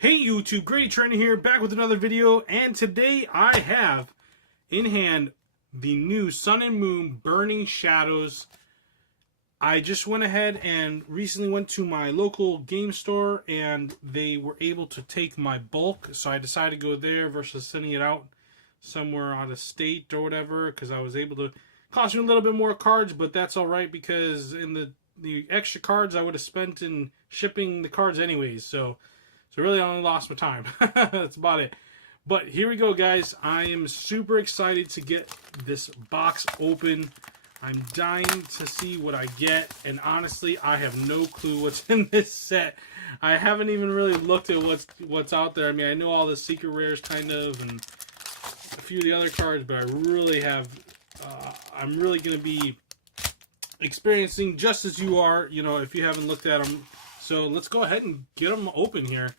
Hey YouTube, Grady Trainer here, back with another video, and today I have in hand the new Sun and Moon Burning Shadows. I just went ahead and recently went to my local game store and they were able to take my bulk, so I decided to go there versus sending it out somewhere out of state or whatever, because I was able to cost me a little bit more cards, but that's alright because in the extra cards I would have spent in shipping the cards anyways, so really, I only lost my time. That's about it. But here we go, guys. I am super excited to get this box open. I'm dying to see what I get. And honestly, I have no clue what's in this set. I haven't even really looked at what's out there. I mean, I know all the secret rares kind of, and a few of the other cards, but I really have... I'm really going to be experiencing just as you are, you know, if you haven't looked at them. So let's go ahead and get them open here.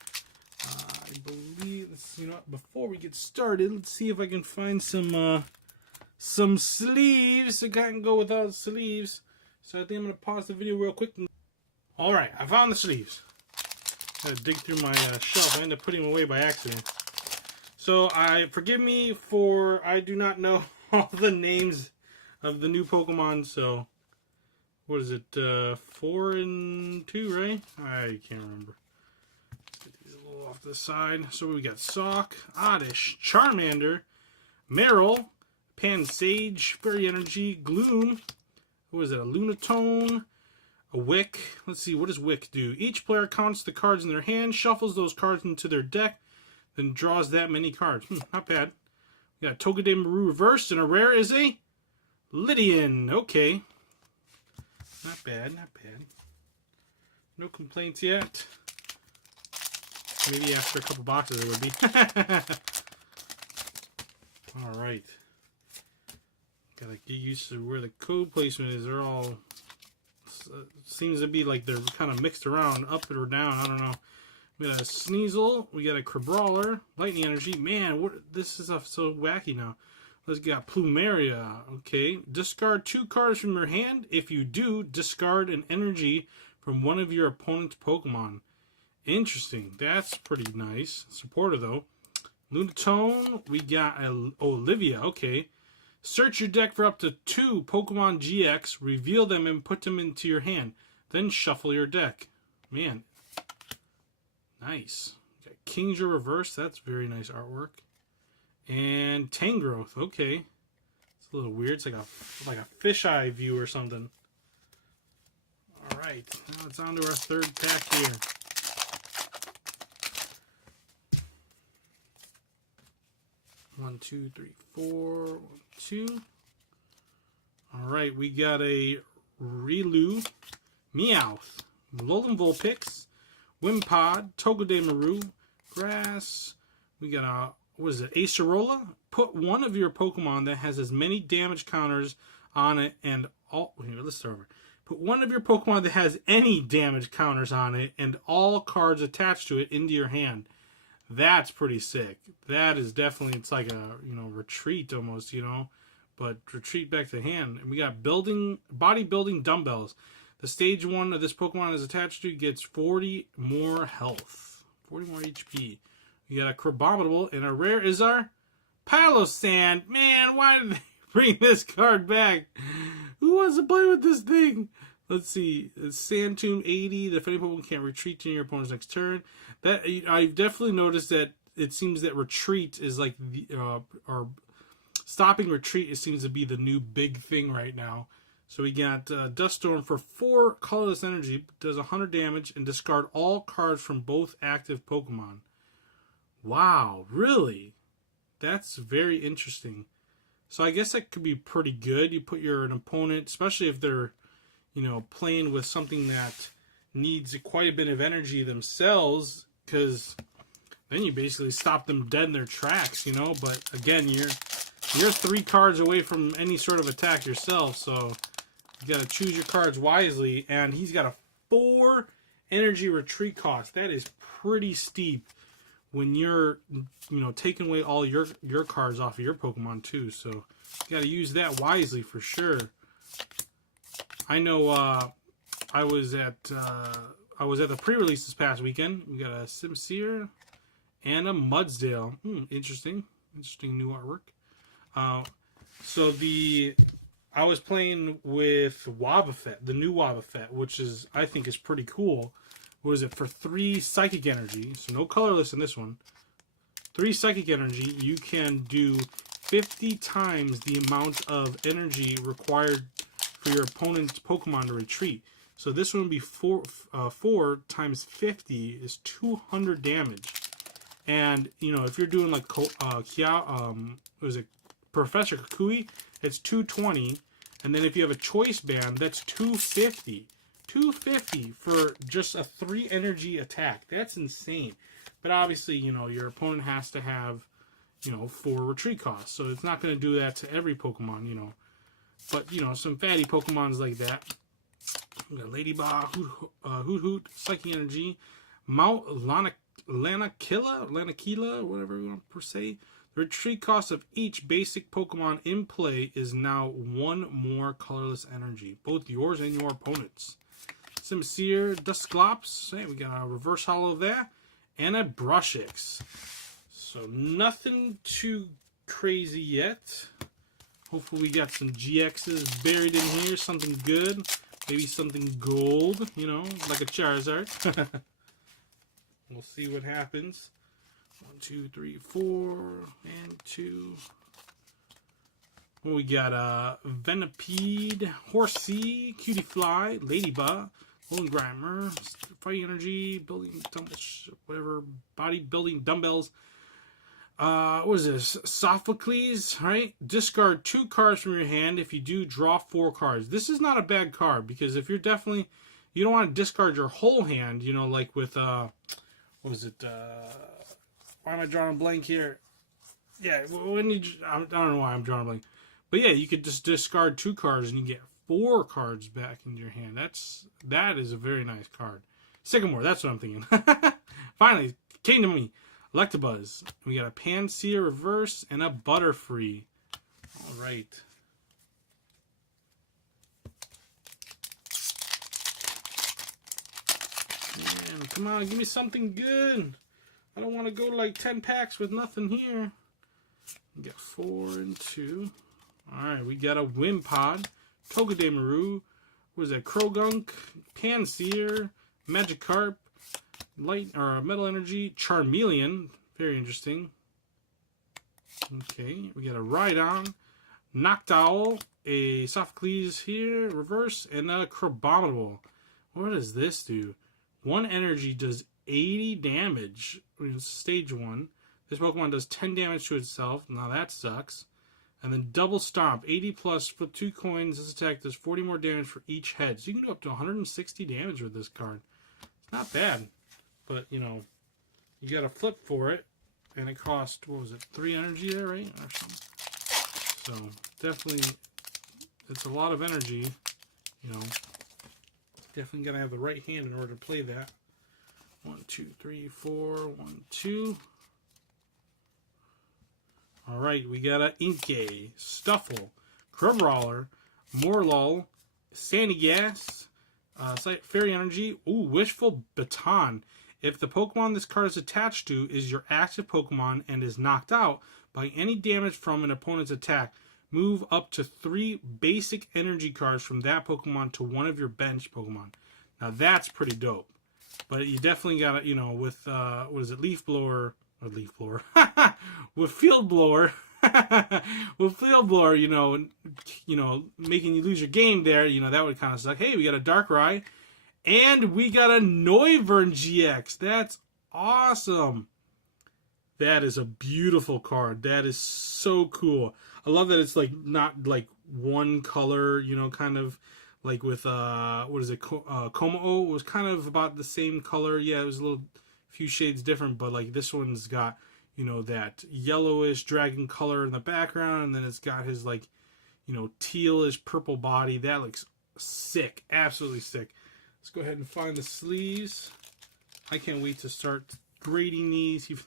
I believe, you know, before we get started, let's see if I can find some sleeves. I can't go without sleeves. So I think I'm going to pause the video real quick. Alright, I found the sleeves. I gotta dig through my shelf. I ended up putting them away by accident. So forgive me for, I do not know all the names of the new Pokemon, so... What is it, 4 and 2, right? I can't remember. Let's get these a little off to the side. So we got Sock, Oddish, Charmander, Meryl, Pansage, Fairy Energy, Gloom. What is it, a Lunatone, a Wick. Let's see, what does Wick do? Each player counts the cards in their hand, shuffles those cards into their deck, then draws that many cards. Not bad. We got Togedemaru reversed, and a rare is a Lydian. Okay. Not bad, not bad. No complaints yet. Maybe after a couple boxes it would be. Alright. Gotta get used to where the code placement is. They're all... seems to be like they're kind of mixed around, up or down, I don't know. We got a Sneasel, we got a Crabrawler, Lightning Energy. Man, this is so wacky now. Let's get Plumeria. Okay. Discard 2 cards from your hand. If you do, discard an energy from one of your opponent's Pokemon. Interesting. That's pretty nice. Supporter, though. Lunatone. We got Olivia. Okay. Search your deck for up to 2 Pokemon GX. Reveal them and put them into your hand. Then shuffle your deck. Man. Nice. We got Kingdra Reverse. That's very nice artwork. And Tangrowth, okay. It's a little weird. It's like a fisheye view or something. Alright, now it's on to our third pack here. One, two, three, four. 1, 2. Alright, we got a Riolu, Meowth, Alolan Vulpix, Wimpod, Togedemaru, Grass. We got a... what is it, Acerola? Put one of your Pokemon that has as many damage counters on it and all... Here, let's start over. Put one of your Pokemon that has any damage counters on it and all cards attached to it into your hand. That's pretty sick. That is definitely, it's like a, you know, retreat almost, you know, but retreat back to hand. And we got bodybuilding dumbbells. The stage 1 of this Pokemon is attached to gets 40 more health, 40 more HP. We got a Crabominable, and a rare is our Palossand. Man, why did they bring this card back? Who wants to play with this thing? Let's see. It's Sandtomb 80. The defending Pokemon can't retreat to your opponent's next turn. That I've definitely noticed that it seems that retreat is like the or stopping retreat. It seems to be the new big thing right now. So we got Duststorm for 4 colorless energy, does 100 damage, and discard all cards from both active Pokemon. Wow, really? That's very interesting. So I guess that could be pretty good. You put an opponent, especially if they're, you know, playing with something that needs quite a bit of energy themselves, because then you basically stop them dead in their tracks, you know. But again, you're 3 cards away from any sort of attack yourself, so you got to choose your cards wisely. And he's got a 4 energy retreat cost. That is pretty steep when you're, you know, taking away all your cards off of your Pokemon too. So you got to use that wisely for sure. I know I was at I was at the pre-release this past weekend. We got a Sincere and a Mudsdale. Interesting new artwork. So I was playing with Wobbuffet, the new Wobbuffet, which I think is pretty cool. What is it, for 3 psychic energy? So no colorless in this one. 3 psychic energy, you can do 50 times the amount of energy required for your opponent's Pokemon to retreat. So this one would be 4 times 50 is 200 damage. And you know, if you're doing like Professor Kukui, it's 220. And then if you have a choice band, that's 250. 250 for just a 3 energy attack. That's insane. But obviously, you know, your opponent has to have, you know, 4 retreat costs. So it's not going to do that to every Pokemon, you know. But, you know, some fatty Pokemons like that. We got Ladybug, Hoot Hoot, Psychic Energy, Mount Lanakila, whatever you want to say. The retreat cost of each basic Pokemon in play is now 1 more colorless energy. Both yours and your opponent's. Sincere, Dusclops. Hey, we got a reverse holo of that. And a Brushix. So nothing too crazy yet. Hopefully we got some GXs buried in here. Something good. Maybe something gold, you know, like a Charizard. We'll see what happens. 1, 2, 3, 4, and 2. Well, we got Venipede, Horsea, Cutiefly, Ladybug, Golden Grimer, Fighting Energy, Building Dumbbells, whatever, Bodybuilding Dumbbells. What is this? Sophocles, right? Discard 2 cards from your hand. If you do, draw 4 cards. This is not a bad card, because if you're you don't want to discard your whole hand, you know, like with, what was it, why am I drawing a blank here? Yeah, I don't know why I'm drawing a blank. But yeah, you could just discard 2 cards and you get 4 cards back into your hand. That is a very nice card. Sycamore, that's what I'm thinking. Finally, came to me. Electabuzz. We got a Pansear reverse and a Butterfree. All right. Man, come on, give me something good. I don't want to go like 10 packs with nothing here. We got 4 and 2. All right, we got a Wimpod, Togedemaru. What is that? Krogunk, Pansear, Magikarp, Metal Energy, Charmeleon. Very interesting. Okay, we got a Rhydon, Noctowl, a Sophocles here, reverse, and a Crabominable. What does this do? 1 energy does 80 damage. Stage 1. This Pokemon does 10 damage to itself. Now that sucks. And then Double Stomp, 80 plus, flip 2 coins. This attack does 40 more damage for each head. So you can do up to 160 damage with this card. It's not bad. But, you know, you got to flip for it. And it cost, what was it, 3 energy there, right? Or something. So, definitely, it's a lot of energy. You know, definitely got to have the right hand in order to play that. 1, 2, 3, 4, 1, 2. Alright, we got a Inkay, Stuffle, Crabrawler, Morlul, Sandygast, Fairy Energy, Wishful Baton. If the Pokemon this card is attached to is your active Pokemon and is knocked out by any damage from an opponent's attack, move up to 3 basic energy cards from that Pokemon to one of your bench Pokemon. Now that's pretty dope. But you definitely got to, you know, with, what is it, Leaf Blower, with Field Blower, with Field Blower, you know, making you lose your game there, you know, that would kind of suck. Hey, we got a Darkrai, and we got a Noivern GX. That's awesome. That is a beautiful card. That is so cool. I love that it's like not like one color, you know, kind of like with what is it? Komao was kind of about the same color. Yeah, it was a few shades different, but like this one's got, you know, that yellowish dragon color in the background, and then it's got his like, you know, tealish purple body. That looks sick, absolutely sick. Let's go ahead and find the sleeves. I can't wait to start grading these, even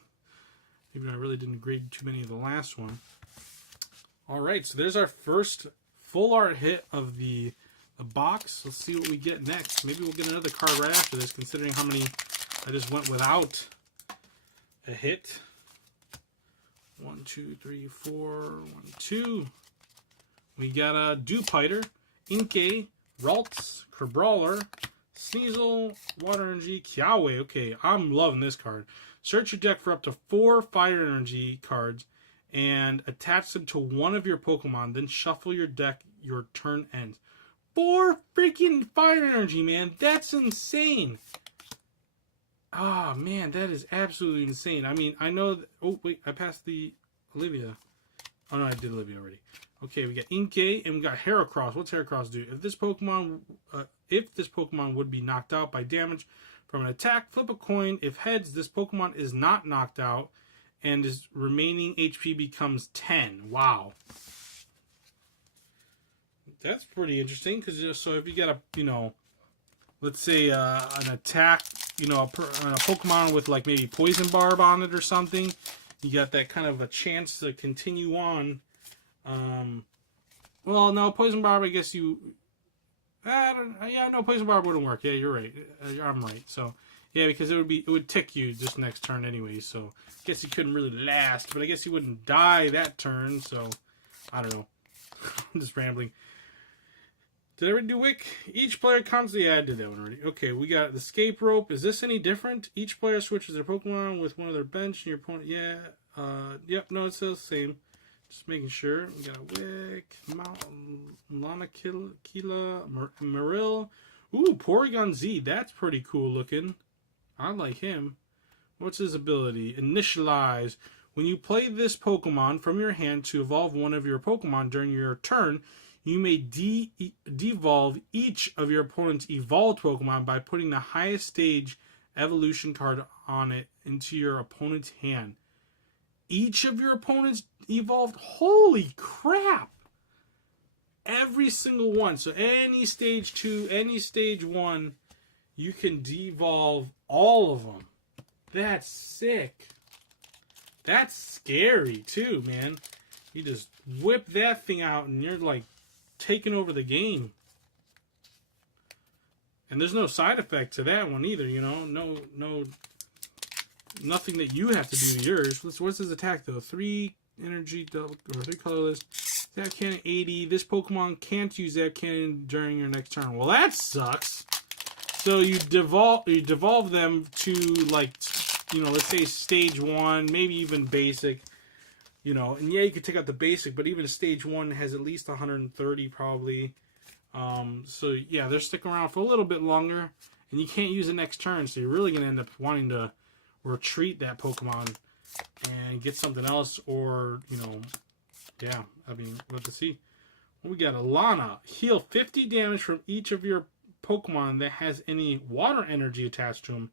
though I really didn't grade too many of the last one. All right, so there's our first full art hit of the the box. Let's see what we get next. Maybe we'll get another card right after this, considering how many I just went without a hit. 1, 2, 3, 4, 1, 2. We got a Dewpider, Inkay, Ralts, Crabrawler, Sneasel, Water Energy, Kiawe. Okay, I'm loving this card. Search your deck for up to 4 Fire Energy cards and attach them to one of your Pokemon. Then shuffle your deck. Your turn ends. 4 freaking Fire Energy, man. That's insane. Ah, man, that is absolutely insane. I mean, I know... oh, wait, I passed the Olivia. Oh, no, I did Olivia already. Okay, we got Inkay, and we got Heracross. What's Heracross do? If this Pokemon would be knocked out by damage from an attack, flip a coin. If heads, this Pokemon is not knocked out, and his remaining HP becomes 10. Wow. That's pretty interesting, because so if you got a, you know, let's say an attack, you know, a Pokemon with like maybe Poison Barb on it or something, you got that kind of a chance to continue on. Well, no, Poison Barb, I guess you... yeah, no, Poison Barb wouldn't work. Yeah, you're right. I'm right. So, yeah, because it would tick you this next turn anyway, so I guess he couldn't really last, but I guess he wouldn't die that turn, so I don't know. I'm just rambling. Did I already do Wick? Each player constantly... yeah, I did that one already. Okay, we got the Escape Rope. Is this any different? Each player switches their Pokemon with one of their bench, and your opponent... yeah, yep, no, it says the same. Just making sure. We got a Wick, Lanakila, Marill. Ooh, Porygon Z. That's pretty cool looking. I like him. What's his ability? Initialize. When you play this Pokemon from your hand to evolve one of your Pokemon during your turn, you may devolve each of your opponent's evolved Pokemon by putting the highest stage evolution card on it into your opponent's hand. Each of your opponents evolved? Holy crap! Every single one. So any stage 2, any stage 1, you can devolve all of them. That's sick. That's scary too, man. You just whip that thing out and you're like taking over the game. And there's no side effect to that one either, you know. No, nothing that you have to do to yours. What's his attack though? 3 energy double or 3 colorless. Zap Cannon 80. This Pokemon can't use Zap Cannon during your next turn. Well, that sucks. So you devolve them to like, you know, let's say stage 1, maybe even basic. You know, and yeah, you could take out the basic, but even stage 1 has at least 130 probably. So yeah, they're sticking around for a little bit longer, and you can't use it next turn, so you're really going to end up wanting to retreat that Pokemon and get something else, or, you know, yeah, I mean, we'll have to see. We got Alana. Heal 50 damage from each of your Pokemon that has any water energy attached to them.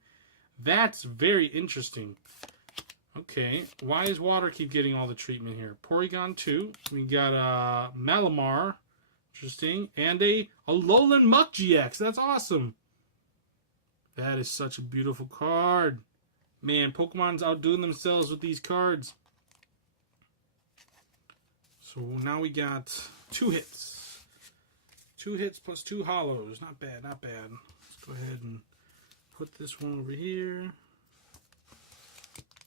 That's very interesting. Okay, why does water keep getting all the treatment here? Porygon 2. We got Malamar. Interesting. And a Alolan Muck GX. That's awesome. That is such a beautiful card. Man, Pokemon's outdoing themselves with these cards. So now we got 2 hits. 2 hits plus 2 hollows. Not bad, not bad. Let's go ahead and put this one over here.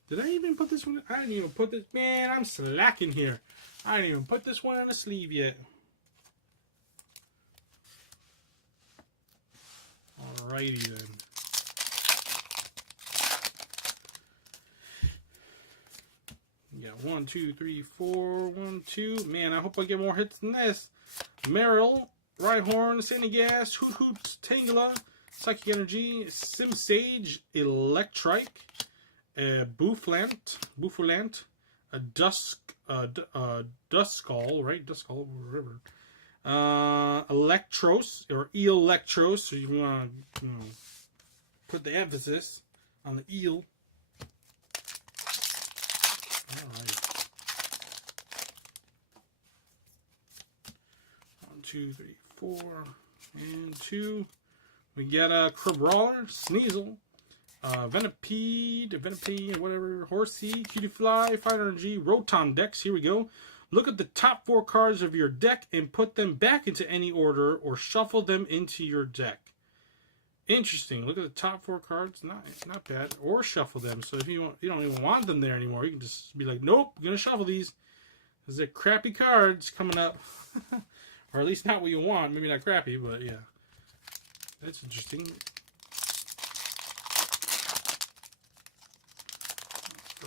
Did I even put this one? I didn't even put this. Man, I'm slacking here. I didn't even put this one in a sleeve yet. Alrighty then. We got 1, 2, 3, 4, 1, 2. Man, I hope I get more hits than this. Marill, Rhyhorn, Sandygast, Hoot Hoot, Tangela, Psychic Energy, Simsage, Electrike, Bouffalant, a Duskull, right? Duskull, whatever. Electros, or Electros, so you want to, you know, put the emphasis on the eel. Alright. 1, 2, 3, 4, and 2. We got a Crabrawler, Sneasel, Venipede, whatever, Horsey, Cutiefly, Fire Energy, Rotom Dex, here we go. Look at the top 4 cards of your deck and put them back into any order or shuffle them into your deck. Interesting. Look at the top 4 cards. Not bad. Or shuffle them. So if you don't even want them there anymore, you can just be like, nope, I'm going to shuffle these. Because they're crappy cards coming up. Or at least not what you want. Maybe not crappy, but yeah. That's interesting.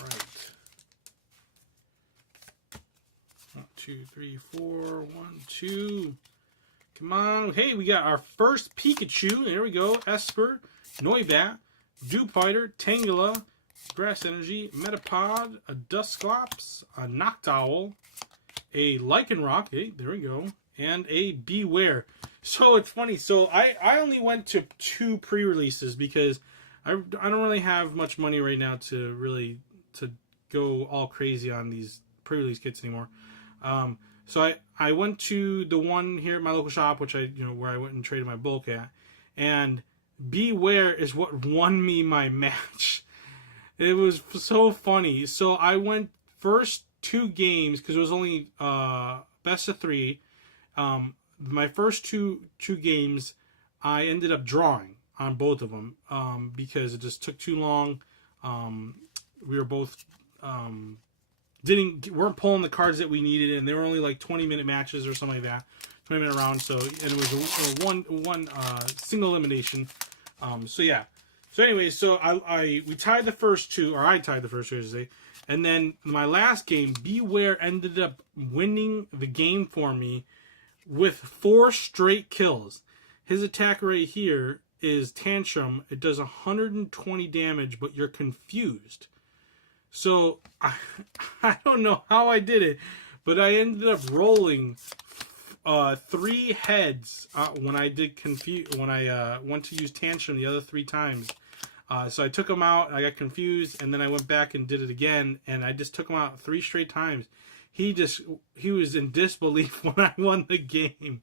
Right. 1, 2, 3, 4. 1, 2. Come on. Hey, we got our first Pikachu. There we go. Esper, Noibat, Dewpider, Tangela, Grass Energy, Metapod, a Dusclops, a Noctowl, a Lycanroc. Hey, there we go. And a Beware. So it's funny. So I only went to 2 pre-releases because I don't really have much money right now to go all crazy on these pre-release kits anymore. So I went to the one here at my local shop, which where I went and traded my bulk at, and Beware is what won me my match. It was so funny. So I went first 2 games because it was only best of 3. My first two games, I ended up drawing on both of them because it just took too long. We were both weren't pulling the cards that we needed, and they were only like 20-minute matches or something like that, 20-minute rounds. So, and it was a one single elimination. So yeah. So anyway, so we tied the first 2, or I tied the first 2, I should say, and then my last game, Beware ended up winning the game for me with 4 straight kills. His attack right here is Tantrum. It does 120 damage, but you're confused. So, I don't know how I did it, but I ended up rolling 3 heads when I went to use Tantrum the other 3 times. So I took him out, I got confused, and then I went back and did it again, and I just took him out 3 straight times. He was in disbelief when I won the game.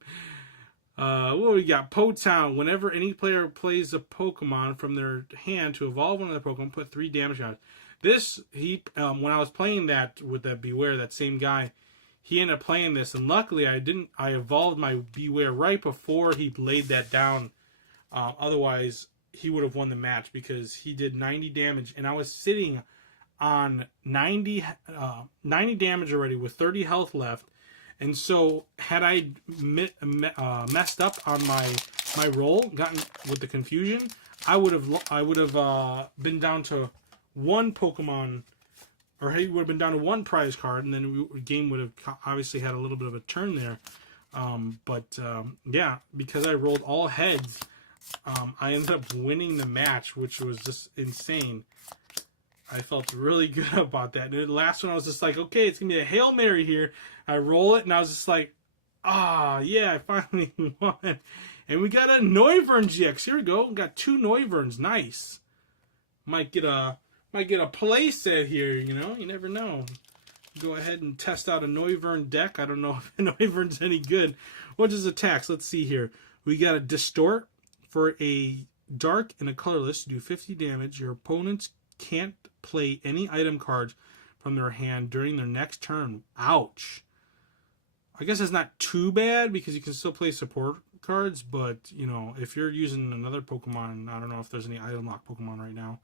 What we got? Potown. Whenever any player plays a Pokemon from their hand to evolve one of their Pokemon, put 3 damage on it. This, when I was playing that with that Beware, that same guy, he ended up playing this, and luckily I evolved my Beware right before he laid that down. Otherwise, he would have won the match because he did 90 damage, and I was sitting on 90 damage already with 30 health left. And so had I messed up on my roll, gotten with the confusion, I would have been down to 1 Pokemon, or he would have been down to 1 prize card, and then the game would have obviously had a little bit of a turn there. Yeah, because I rolled all heads, I ended up winning the match, which was just insane. I felt really good about that. And the last one, I was just like, okay, it's going to be a Hail Mary here. I roll it, and I was just like, yeah, I finally won. And we got a Noivern GX. Here we go. We got 2 Noiverns. Nice. Might get a play set here, You never know. Go ahead and test out a Noivern deck. I don't know if Noivern's any good. What is attacks? Let's see here. We got a Distort for a dark and a colorless. You do 50 damage. Your opponents can't play any item cards from their hand during their next turn. Ouch. I guess it's not too bad because you can still play support cards, but, if you're using another Pokemon, I don't know if there's any item lock Pokemon right now.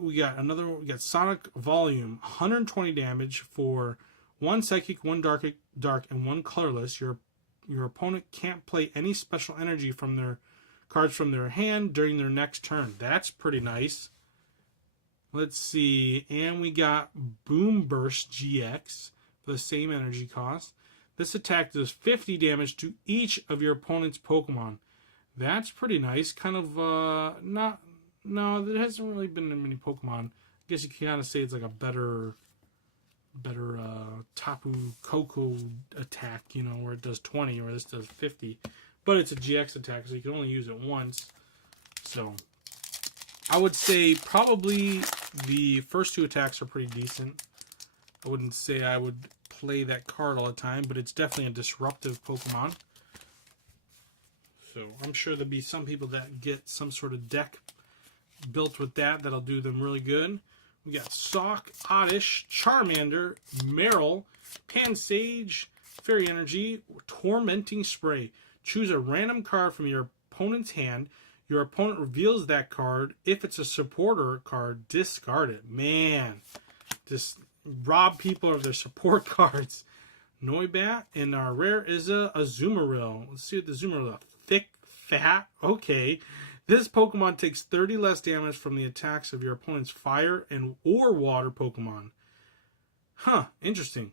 We got Sonic Volume, 120 damage for 1 Psychic, 1 Dark, and 1 Colorless. Your opponent can't play any special energy from their cards from their hand during their next turn. That's pretty nice. Let's see, and we got Boom Burst GX for the same energy cost. This attack does 50 damage to each of your opponent's Pokemon. That's pretty nice. Kind of, no, there hasn't really been many Pokemon. I guess you can kind of say it's like a better Tapu Koko attack, where it does 20, where this does 50. But it's a GX attack, so you can only use it once. So, I would say probably the first 2 attacks are pretty decent. I wouldn't say I would play that card all the time, but it's definitely a disruptive Pokemon. So I'm sure there'll be some people that get some sort of deck built with that'll do them really good. We got Sock, Oddish, Charmander, Meryl, Pansage, Fairy Energy, Tormenting Spray. Choose a random card from your opponent's hand. Your opponent reveals that card. If it's a supporter card, discard it. Man, just rob people of their support cards. Noibat, and our rare is a Azumarill. Let's see what the Azumarill is. Thick, fat. Okay. This Pokemon takes 30 less damage from the attacks of your opponent's fire and or water Pokemon. Huh, interesting.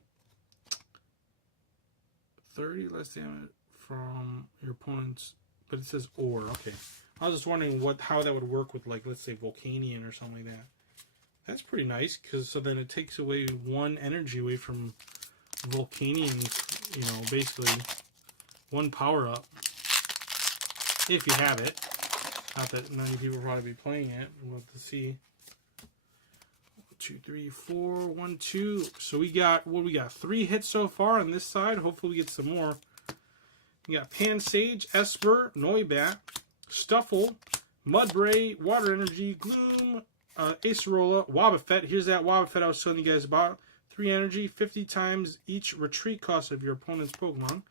30 less damage from your opponent's, but it says or. Okay. I was just wondering how that would work with, like, let's say Volcanion or something like that. That's pretty nice, because so then it takes away one energy away from Volcanion, you know, basically one power up. If you have it. Not that many people will probably be playing it. We'll have to see. 2, 3, 4, 1, 2. So we got, what we got? 3 hits so far on this side. Hopefully we get some more. We got Pansage, Esper, Noibat, Stuffle, Mudbray, Water Energy, Gloom, Acerola, Wobbuffet. Here's that Wobbuffet I was telling you guys about. 3 energy, 50 times each retreat cost of your opponent's Pokemon.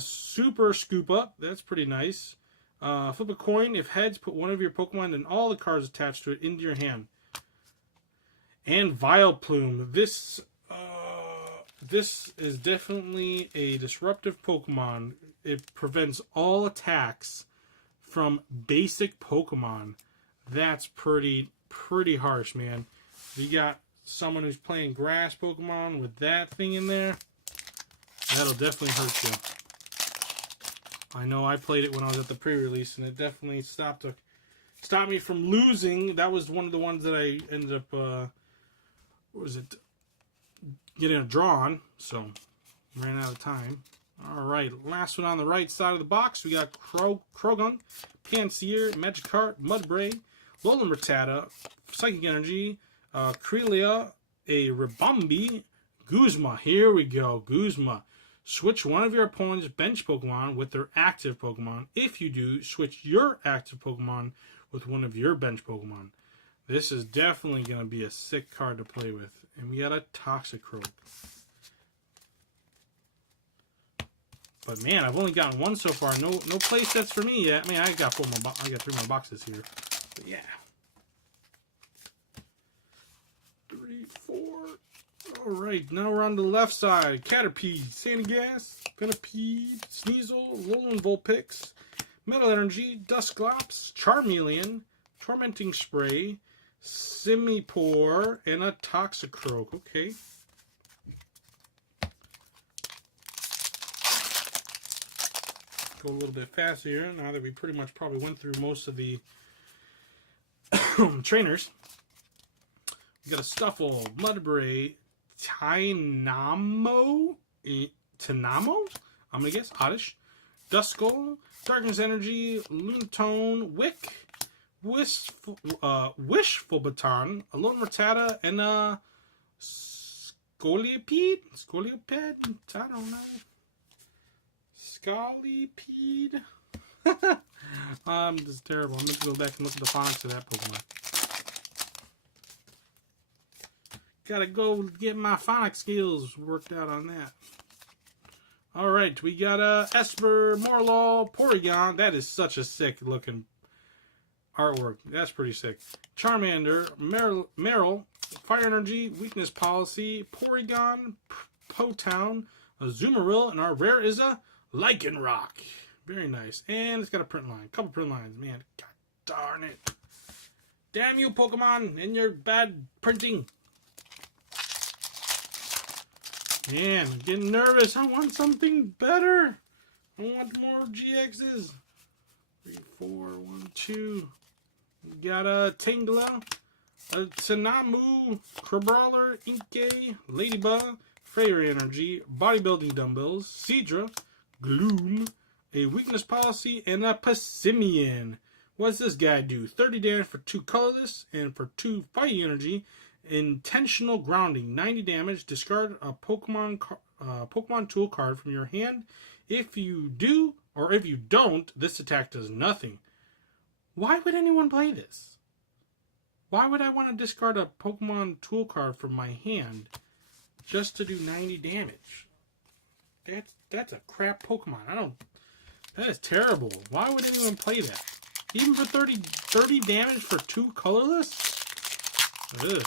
Super Scoop Up. That's pretty nice. Flip a coin. If heads, put one of your Pokemon and all the cards attached to it into your hand. And Vileplume. This is definitely a disruptive Pokemon. It prevents all attacks from basic Pokemon. That's pretty harsh, man. You got someone who's playing grass Pokemon with that thing in there. That'll definitely hurt you. I know I played it when I was at the pre-release, and it definitely stopped me from losing. That was one of the ones that I ended up, getting a draw on, so ran out of time. All right, last one on the right side of the box, we got Croagunk, Pansear, Magikarp, Mudbray, Alolan Rattata, Psychic Energy, Crelia, a Ribombee, Guzma. Here we go, Guzma. Switch one of your opponent's bench Pokemon with their active Pokemon. If you do, switch your active Pokemon with one of your bench Pokemon. This is definitely going to be a sick card to play with. And we got a Toxicroak. But man, I've only gotten one so far. No play sets for me yet. I mean, I got 3 more boxes here. But yeah. 3, 4. Alright, now we're on the left side. Caterpie, Sandygast, Venipede, Sneasel, Alolan Vulpix, Metal Energy, Dusclops, Charmeleon, Tormenting Spray, Simipour, and a Toxicroak. Okay. Go a little bit faster here now that we pretty much probably went through most of the trainers. We got a Stuffle, Mudbray, Tynamo? I'm gonna guess. Oddish. Duskull, Darkness Energy, Lunatone, Wick, Wishful Baton, Alolan Rattata, and Scolipede? Scolipede? I don't know. Scolipede? This is terrible. I'm going to go back and look at the phonics of that Pokemon. Gotta go get my phonics skills worked out on that. Alright, we got Esper, Morlaw, Porygon. That is such a sick looking artwork. That's pretty sick. Charmander, Meryl, Fire Energy, Weakness Policy, Porygon, Potown, Azumarill, and our rare is a Lycanroc. Very nice. And it's got a print line. Couple print lines. Man, god darn it. Damn you, Pokemon, and your bad printing. Man, I'm getting nervous. I want something better. I want more GXs. 3, 4, 1, 2. We got a Tangela, a Tsunamu, Crabrawler, Inkay, Ladybug, Fairy Energy, Bodybuilding Dumbbells, Seadra, Gloom, a Weakness Policy, and a Passimian. What's this guy do? 30 damage for 2 colorless and for 2 fighting energy. Intentional Grounding, 90 damage. Discard a Pokemon tool card from your hand. If you do, or if you don't, this attack does nothing. Why would anyone play this? Why would I want to discard a Pokemon tool card from my hand just to do 90 damage? That's a crap Pokemon. That is terrible. Why would anyone play that? Even for 30 damage for 2 colorless? Ugh.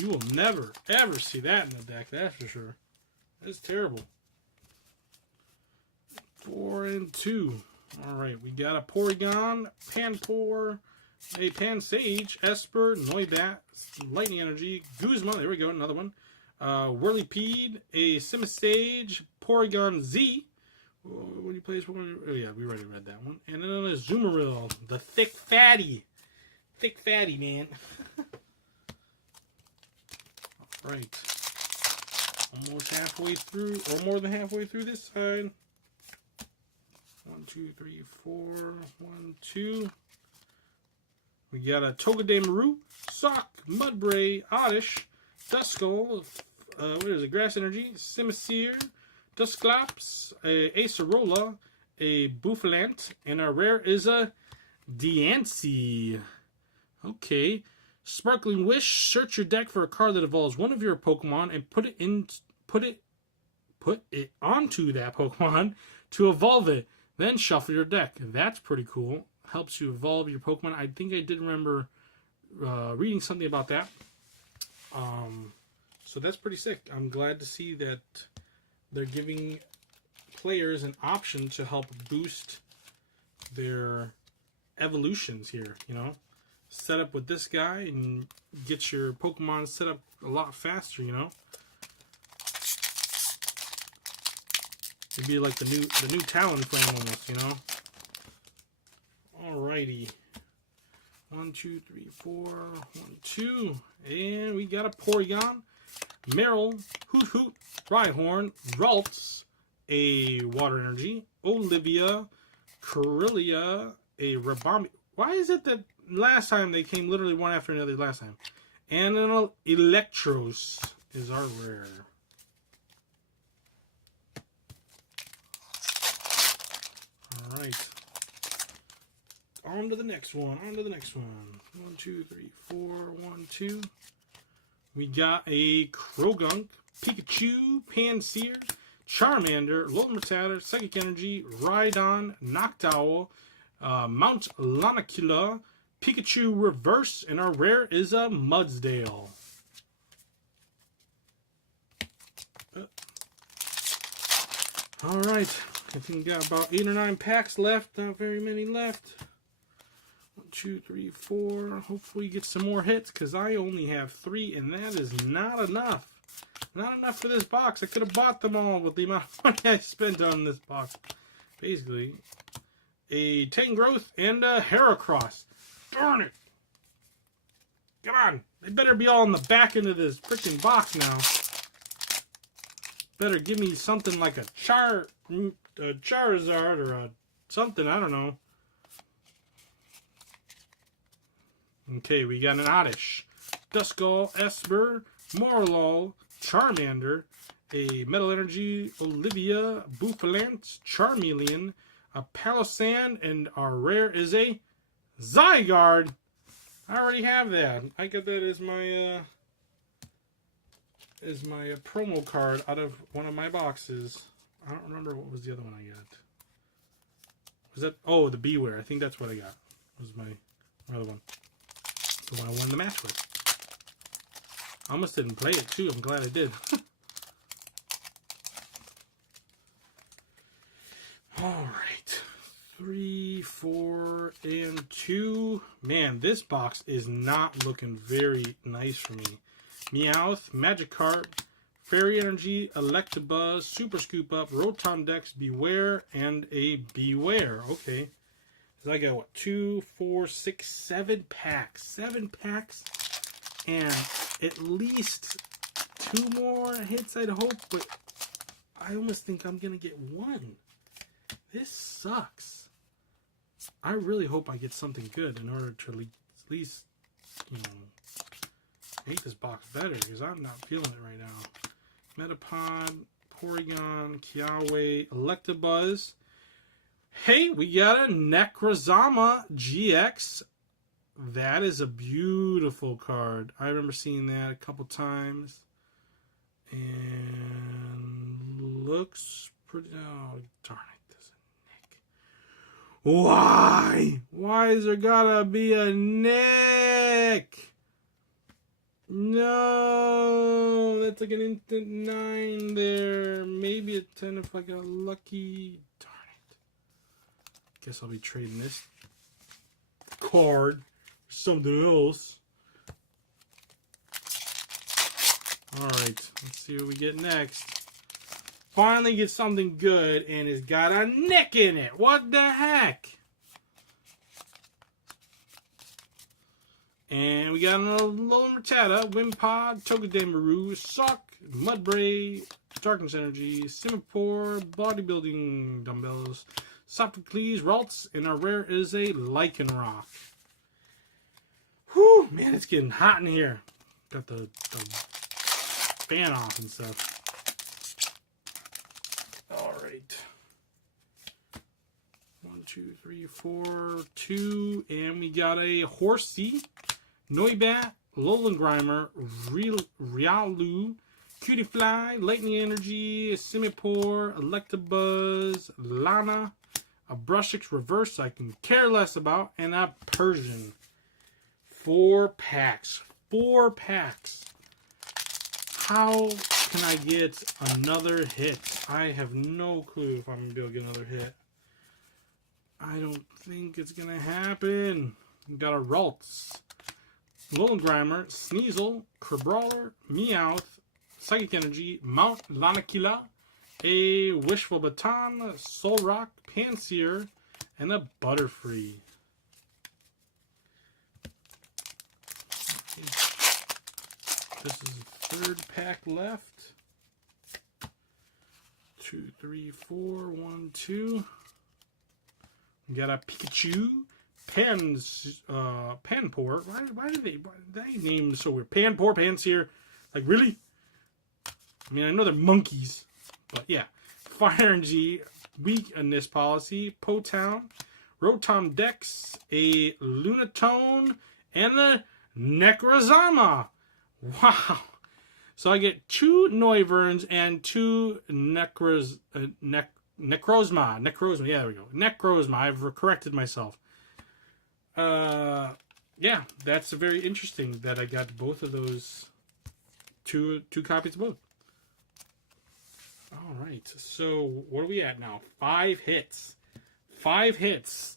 You will never, ever see that in the deck, that's for sure. That's terrible. 4 and 2. Alright, we got a Porygon, Panpour, a Pansage, Esper, Noibat, Lightning Energy, Guzma, there we go, another one. Whirlipede, a Simisage, Porygon Z. When you play this one, oh yeah, we already read that one. And then a Zoomeril, the thick fatty. Thick fatty, man. Alright. Almost halfway through, or more than halfway through this side. 1, 2, 3, 4, 1, 2. We got a Togedemaru, Sock, Mudbray, Oddish, Duskull, what is it, Grass Energy, Simisear, Dusclops, a Acerola, a Bouffalant, and our rare is a Diancie. Okay. Sparkling Wish, search your deck for a card that evolves one of your Pokemon and put it onto that Pokemon to evolve it. Then shuffle your deck. That's pretty cool. Helps you evolve your Pokemon. I think I did remember reading something about that. So that's pretty sick. I'm glad to see that they're giving players an option to help boost their evolutions here, you know. Set up with this guy and get your Pokemon set up a lot faster, you know. It'd be like the new Talonflame almost, you know. Alrighty. 1, 2, 3, 4, 1, 2. And we got a Porygon, Meryl, Hoot, Rhyhorn, Ralts, a Water Energy, Olivia, Corellia, a Rabami. Why is it that last time they came literally one after another last time? And an Electros is our rare. Alright. On to the next one. 1, 2, 3, 4, 1, 2. We got a Krogunk, Pikachu, Pansear, Charmander, Lolmatada, Psychic Energy, Rhydon, Noctowl, Mount Lanakila, Pikachu Reverse, and our rare is a Mudsdale. Alright, I think we got about 8 or 9 packs left, not very many left. 1, 2, 3, 4. Hopefully we get some more hits, because I only have 3, and that is not enough. Not enough for this box. I could have bought them all with the amount of money I spent on this box. Basically, a Tangrowth and a Heracross. Darn it! Come on! They better be all in the back end of this freaking box now. Better give me something like a Charizard or a something, I don't know. Okay, we got an Oddish, Duskull, Esper, Morlul, Charmander, a Metal Energy, Olivia, Bouffalant, Charmeleon, a Palossand, and our rare is a Zygarde. I already have that. I got that as my promo card out of one of my boxes. I don't remember what was the other one I got. Was that? Oh, the Beware. I think that's what I got. Was my other one. The one I won the match with. I almost didn't play it too. I'm glad I did. Alright. 3, 4, and 2. Man, this box is not looking very nice for me. Meowth, Magikarp, Fairy Energy, Electabuzz, Super Scoop Up, Rotom-Dex, Beware, and a Beware. Okay. So I got, what, 2, 4, 6, 7 packs. 7 packs. And at least 2 more hits, I'd hope. But I almost think I'm going to get 1. This sucks. I really hope I get something good in order to at least, you know, make this box better, because I'm not feeling it right now. Metapod, Porygon, Kiawe, Electabuzz. Hey, we got a Necrozma GX That is a beautiful card. I remember seeing that a couple times. And looks pretty... Oh, darn it. There's a nick. Why? Why is there gotta be a nick? No. That's like an instant 9 there. Maybe a 10 if I got lucky. Darn it. Guess I'll be trading this card for something else. Alright, let's see what we get next. Finally get something good, and it's got a nick in it. What the heck? And we got another Alolan Rattata, Wimpod, Togedemaru, Sock, Mudbray, Darkness Energy, Simipour, Bodybuilding Dumbbells, Sophocles, Ralts, and our rare is a Lycanroc. Whew, man, it's getting hot in here. Got the fan off and stuff. Alright. 1, 2, 3, 4, 2, and we got a Horsey, Noibat, Alolan Grimer, Riolu, Cutiefly, Lightning Energy, Simipour, Electabuzz, Lana, a Brushix Reverse I can care less about, and a Persian. 4 packs. 4 packs. How can I get another hit? I have no clue if I'm going to be able to get another hit. I don't think it's going to happen. We got a Ralts, Alolan Grimer, Sneasel, Crabrawler, Meowth, Psychic Energy, Mount Lanakila, a Wishful Baton, Solrock, Pansear, and a Butterfree. This is the 3rd pack left. 2, 3, 4, 1, 2. We got a Pikachu, Panpour. Why do they name so weird? Panpour, Pansear. Like, really? I mean, I know they're monkeys, but yeah. Fire Energy, Weakness Policy, Potown, Rotom Dex, a Lunatone, and a Necrozma. Wow. So I get 2 Noivern and 2 Necrozma. Necrozma, yeah, there we go. Necrozma, I've corrected myself. Yeah, that's very interesting that I got both of those, two copies of both. Alright, so what are we at now? 5 hits. 5 hits.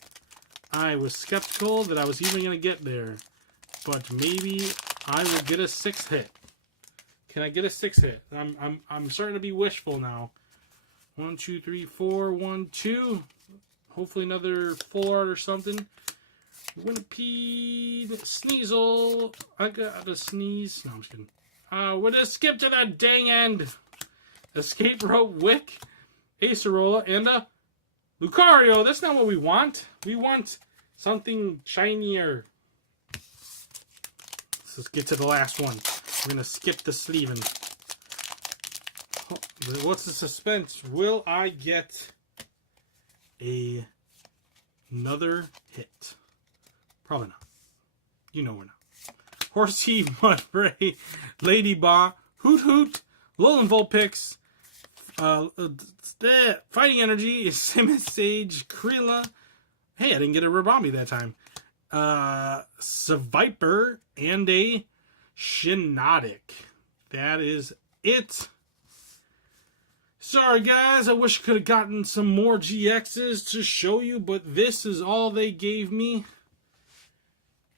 I was skeptical that I was even going to get there, but maybe I will get a 6th hit. Can I get a 6th hit? I'm starting to be wishful now. 1, 2, 3, 4, 1, 2. Hopefully another full art or something. Winnipede, Sneasel. I got a sneeze. No, I'm just kidding. We're gonna skip to that dang end. Escape Rope, Wick, Acerola, and a Lucario. That's not what we want. We want something shinier. Let's get to the last one. We're gonna skip the sleeving. What's the suspense? Will I get another hit? Probably not. You know we're not. Horsey, Mudbray, Ladybot, Hoot Hoot, Alolan Vulpix, Fighting Energy, Simisage, Krila. Hey, I didn't get a Ribombee that time. Seviper, and a Shiinotic. That is it. Sorry guys, I wish I could have gotten some more GXs to show you, but this is all they gave me.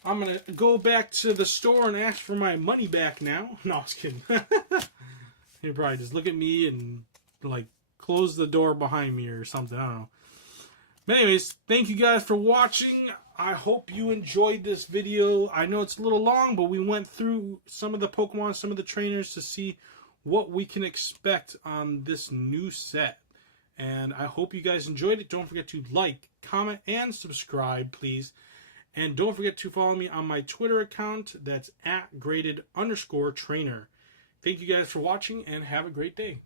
I'm going to go back to the store and ask for my money back now. No, I was kidding. He'll probably just look at me and like close the door behind me or something. I don't know. But anyways, thank you guys for watching. I hope you enjoyed this video. I know it's a little long, but we went through some of the Pokemon, some of the trainers to see what we can expect on this new set. And I hope you guys enjoyed it. Don't forget to like, comment, and subscribe, please. And don't forget to follow me on my Twitter account. That's @graded_trainer. Thank you guys for watching and have a great day.